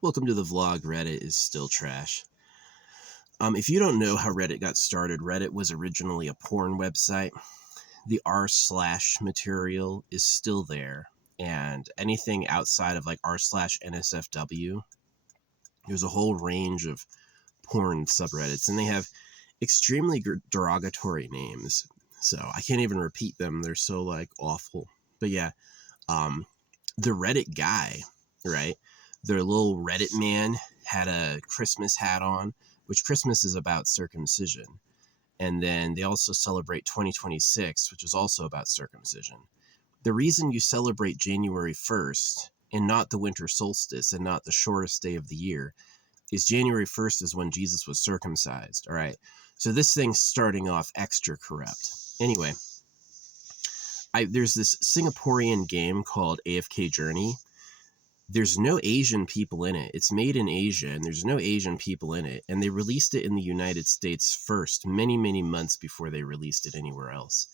Welcome to the vlog. Reddit is still trash. If you don't know how Reddit got started, Reddit was originally a porn website. The r/ material is still there, and anything outside of like r/NSFW, there's a whole range of porn subreddits, and they have extremely derogatory names. So I can't even repeat them. They're so like awful. But yeah, the Reddit guy, right? Their little Reddit man had a Christmas hat on, which Christmas is about circumcision. And then they also celebrate 2026, which is also about circumcision. The reason you celebrate January 1st and not the winter solstice and not the shortest day of the year is January 1st is when Jesus was circumcised. All right. So this thing's starting off extra corrupt. Anyway, there's this Singaporean game called AFK Journey. There's no Asian people in it. It's made in Asia, and there's no Asian people in it. And they released it in the United States first, many, many months before they released it anywhere else.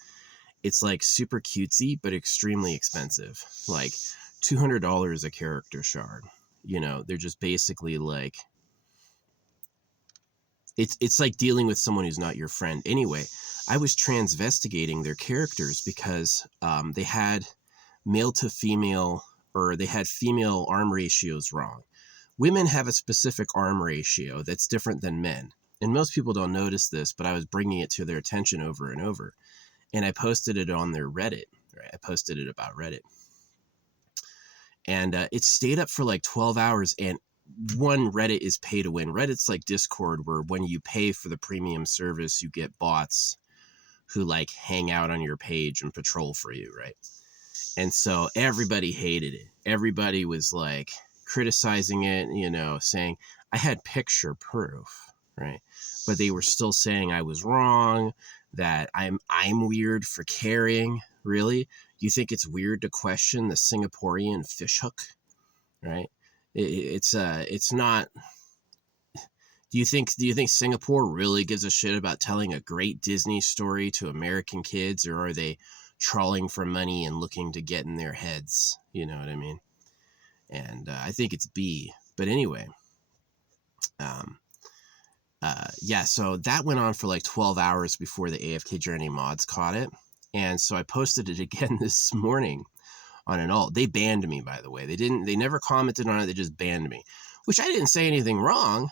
It's like super cutesy, but extremely expensive. Like $200 a character shard. You know, they're just basically like, it's like dealing with someone who's not your friend. Anyway, I was transvestigating their characters because they had male to female, or they had female arm ratios wrong. Women have a specific arm ratio that's different than men. And most people don't notice this, but I was bringing it to their attention over and over. And I posted it on their Reddit. Right? I posted it about Reddit. And it stayed up for like 12 hours. And one, Reddit is pay to win. Reddit's like Discord, where when you pay for the premium service, you get bots who like hang out on your page and patrol for you, right? And so everybody hated it. Everybody was like criticizing it, you know, saying I had picture proof, right? But they were still saying I was wrong, that I'm weird for caring. Really? You think it's weird to question the Singaporean fishhook, right? It's not. Do you think Singapore really gives a shit about telling a great Disney story to American kids, or are they trawling for money and looking to get in their heads? You know what I mean? And I think it's B. But anyway, yeah, so that went on for like 12 hours before the AFK Journey mods caught it. And so I posted it again this morning on an alt. They banned me, by the way. They never commented on it. They just banned me, which I didn't say anything wrong.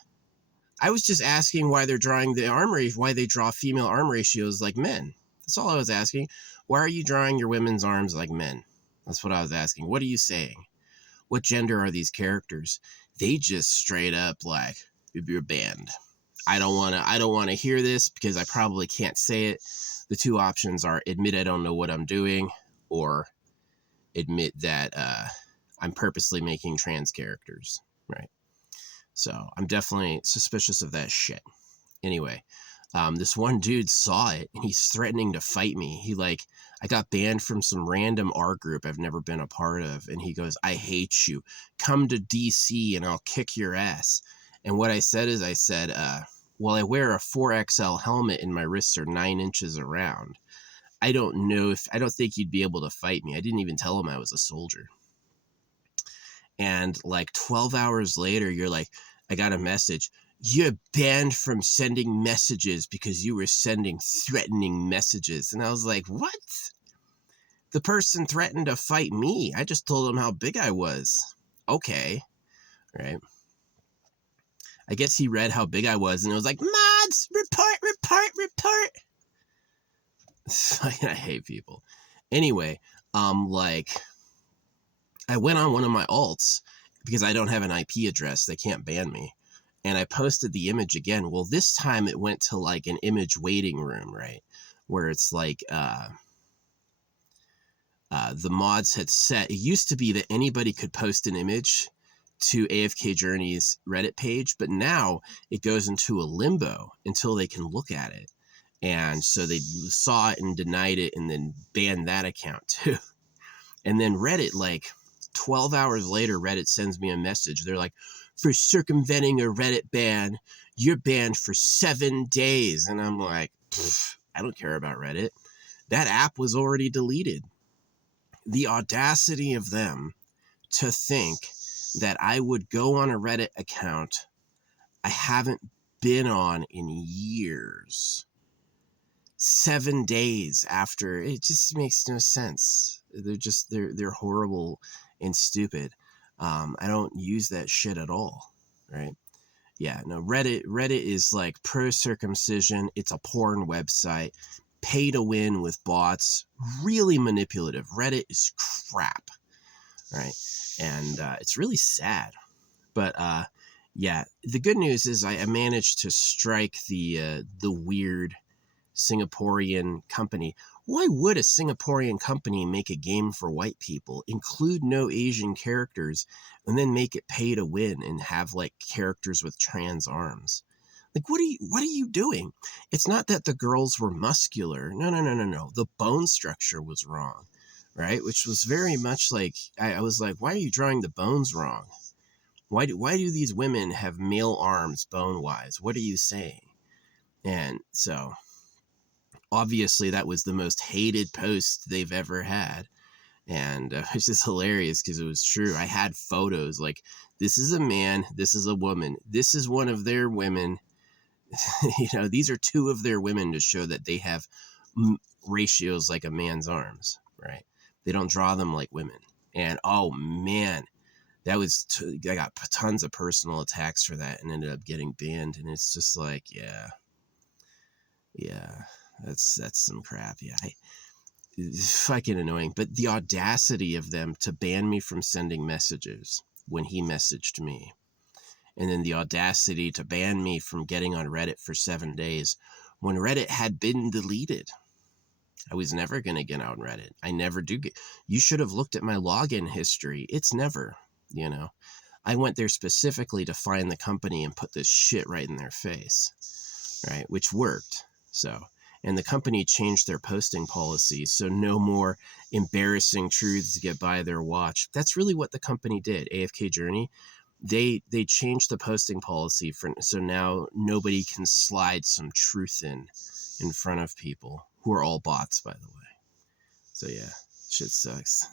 I was just asking why they're drawing the why they draw female arm ratios like men. That's all I was asking. Why are you drawing your women's arms like men? That's what I was asking. What are you saying? What gender are these characters? They just straight up like, you're banned. I don't want to hear this because I probably can't say it. The two options are admit I don't know what I'm doing, or admit that I'm purposely making trans characters, right? So I'm definitely suspicious of that shit. Anyway, this one dude saw it and he's threatening to fight me. I got banned from some random R group I've never been a part of. And he goes, I hate you. Come to DC and I'll kick your ass. And what I said is well, I wear a 4XL helmet and my wrists are 9 inches around. I don't think you'd be able to fight me. I didn't even tell him I was a soldier. And like 12 hours later, you're like, I got a message. You're banned from sending messages because you were sending threatening messages. And I was like, what? The person threatened to fight me. I just told him how big I was. Okay. Right. I guess he read how big I was and it was like, mods, report. I hate people. Anyway, I went on one of my alts because I don't have an IP address. They can't ban me. And I posted the image again. Well, this time it went to like an image waiting room, right? Where it's like the mods had set. It used to be that anybody could post an image to AFK Journey's Reddit page, but now it goes into a limbo until they can look at it. And so they saw it and denied it and then banned that account too. And then Reddit, like 12 hours later, Reddit sends me a message. They're like, for circumventing a Reddit ban, you're banned for 7 days. And I'm like, I don't care about Reddit. That app was already deleted. The audacity of them to think that I would go on a Reddit account I haven't been on in years. 7 days after, it just makes no sense. They're horrible and stupid. I don't use that shit at all, right? Yeah, no, Reddit is like pro circumcision. It's a porn website, pay to win with bots, really manipulative. Reddit is crap, right? And it's really sad. But yeah, the good news is I managed to strike the weird Singaporean company. Why would a Singaporean company make a game for white people, include no Asian characters, and then make it pay to win and have like characters with trans arms? Like, what are you doing? It's not that the girls were muscular. No. The bone structure was wrong, right? Which was very much like, I was like, why are you drawing the bones wrong? Why do these women have male arms bone wise? What are you saying? And so obviously that was the most hated post they've ever had. And it's just hilarious because it was true. I had photos like, this is a man, this is a woman, this is one of their women. These are two of their women to show that they have ratios like a man's arms, right? They don't draw them like women. And oh man, that was I got tons of personal attacks for that and ended up getting banned. And it's just like, yeah, that's some crap. Yeah, it's fucking annoying. But the audacity of them to ban me from sending messages when he messaged me, and then the audacity to ban me from getting on Reddit for 7 days when Reddit had been deleted. I was never going to get on Reddit. I never do get. You should have looked at my login history. It's never, I went there specifically to find the company and put this shit right in their face, right? Which worked. So, and the company changed their posting policy, so no more embarrassing truths get by their watch. That's really what the company did. AFK Journey, they changed the posting policy so now nobody can slide some truth in front of people who are all bots, by the way. So yeah, shit sucks.